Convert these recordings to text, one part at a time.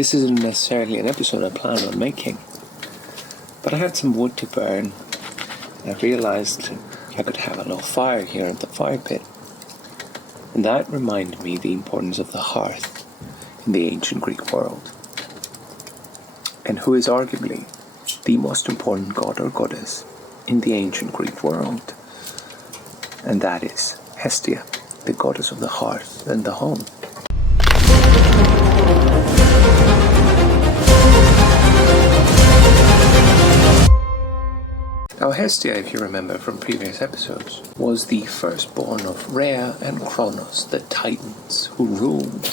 This isn't necessarily an episode I plan on making, but I had some wood to burn. I realised I could have a little fire here at the fire pit. And that reminded me the importance of the hearth in the ancient Greek world. And who is arguably the most important god or goddess in the ancient Greek world. And that is Hestia, the goddess of the hearth and the home. Now Hestia, if you remember from previous episodes, was the firstborn of Rhea and Kronos, the titans who ruled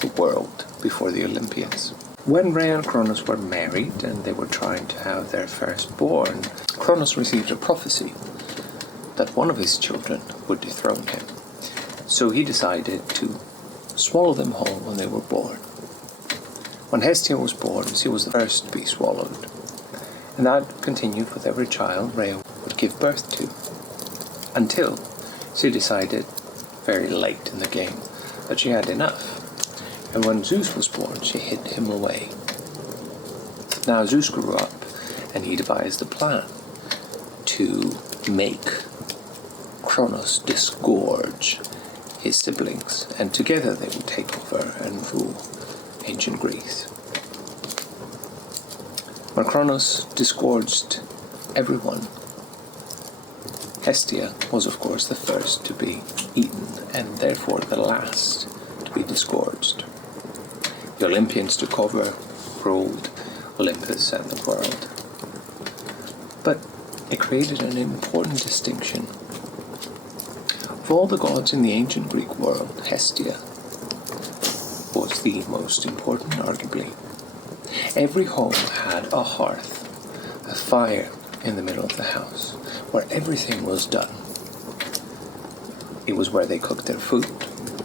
the world before the Olympians. When Rhea and Kronos were married and they were trying to have their firstborn, Kronos received a prophecy that one of his children would dethrone him. So he decided to swallow them whole when they were born. When Hestia was born, she was the first to be swallowed. And that continued with every child Rhea would give birth to, until she decided, very late in the game, that she had enough. And when Zeus was born, she hid him away. Now Zeus grew up, and he devised a plan to make Kronos disgorge his siblings, and together they would take over and rule ancient Greece. When Kronos disgorged everyone, Hestia was of course the first to be eaten, and therefore the last to be disgorged. The Olympians took over, ruled Olympus and the world. But it created an important distinction. Of all the gods in the ancient Greek world, Hestia was the most important, arguably. Every home had a hearth, a fire in the middle of the house, where everything was done. It was where they cooked their food,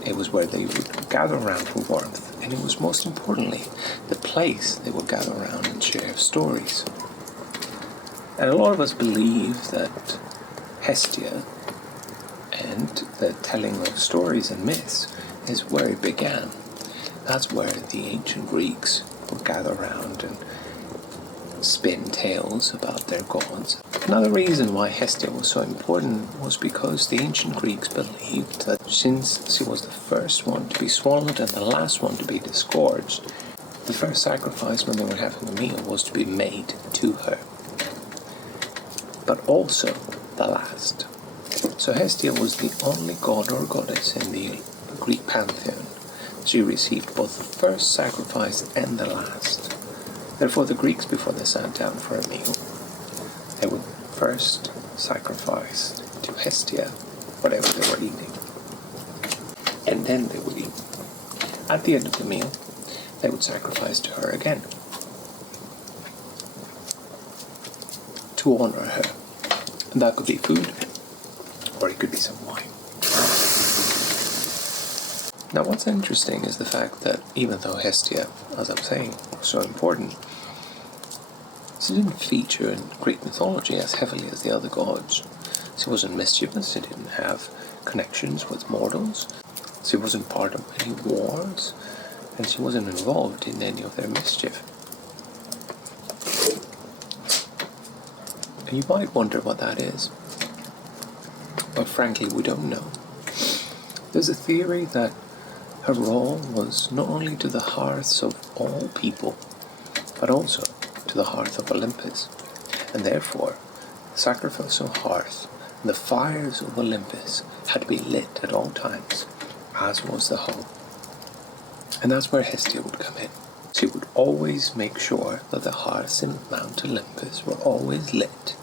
it was where they would gather around for warmth, and it was most importantly the place they would gather around and share stories. And a lot of us believe that Hestia and the telling of stories and myths is where it began. That's where the ancient Greeks would gather around and spin tales about their gods. Another reason why Hestia was so important was because the ancient Greeks believed that since she was the first one to be swallowed and the last one to be disgorged, the first sacrifice when they were having a meal was to be made to her, but also the last. So Hestia was the only god or goddess in the Greek pantheon. She received both the first sacrifice and the last. Therefore, the Greeks, before they sat down for a meal, they would first sacrifice to Hestia whatever they were eating, and then they would eat. At the end of the meal, they would sacrifice to her again, to honor her. And that could be food, or it could be some wine. Now what's interesting is the fact that even though Hestia, as I'm saying, was so important, she didn't feature in Greek mythology as heavily as the other gods. She wasn't mischievous, she didn't have connections with mortals, she wasn't part of any wars, and she wasn't involved in any of their mischief. And you might wonder what that is, but frankly we don't know. There's a theory that her role was not only to the hearths of all people, but also to the hearth of Olympus, and therefore the sacrificial hearth and the fires of Olympus had to be lit at all times, as was the home. And that's where Hestia would come in. She would always make sure that the hearths in Mount Olympus were always lit.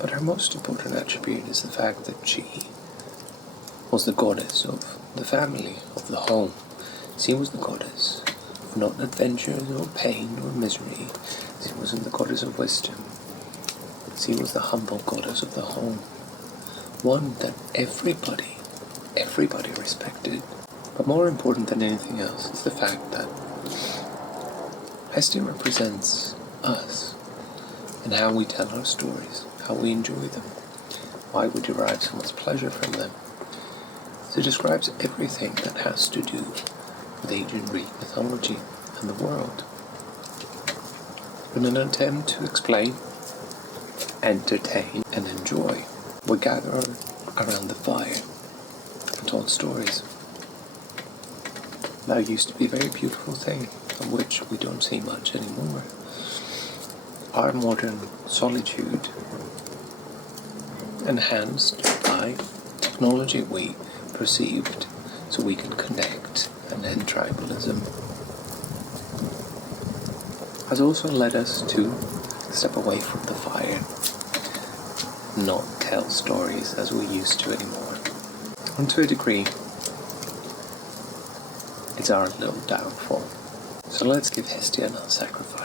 But her most important attribute is the fact that she was the goddess of the family, of the home. She was the goddess of not adventure, or pain, or misery. She wasn't the goddess of wisdom. She was the humble goddess of the home. One that everybody respected. But more important than anything else is the fact that Hestia represents us and how we tell our stories, how we enjoy them, why we derive so much pleasure from them. It describes everything that has to do with ancient Greek mythology and the world. In an attempt to explain, entertain, and enjoy, we gather around the fire and told stories. That used to be a very beautiful thing, of which we don't see much anymore. Our modern solitude, enhanced by technology we perceived, so we can connect and end tribalism, has also led us to step away from the fire, not tell stories as we used to anymore. And to a degree, it's our little downfall. So let's give Hestia another sacrifice.